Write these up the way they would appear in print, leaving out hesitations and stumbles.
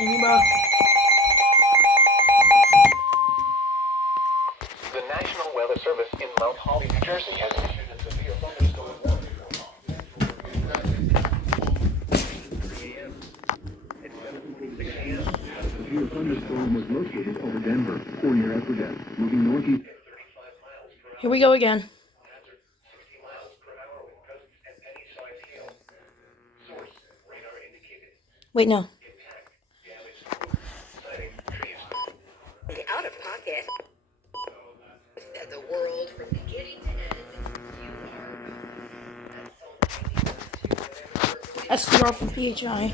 Anybody? The National Weather Service in Mount Holly, New Jersey has issued a severe thunderstorm warning. EAS. It's 7:26 a.m. A severe thunderstorm was located over Denver 4 years after death, moving northeast. Here we go again. Wait, no. Out of pocket. The world from beginning to end. SVR from PHI.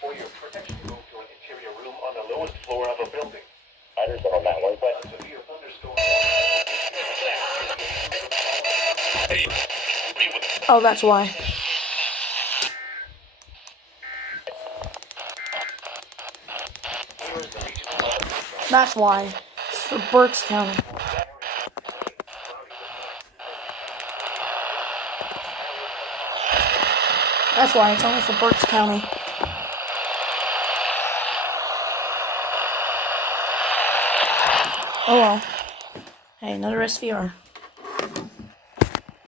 For your protection, move to an interior room on the lowest floor of a building. I understand on that one, but A severe thunderstorm. Oh, that's why. That's why. It's for Berks County. That's why it's only for Berks County. Oh well. Hey, another SVR.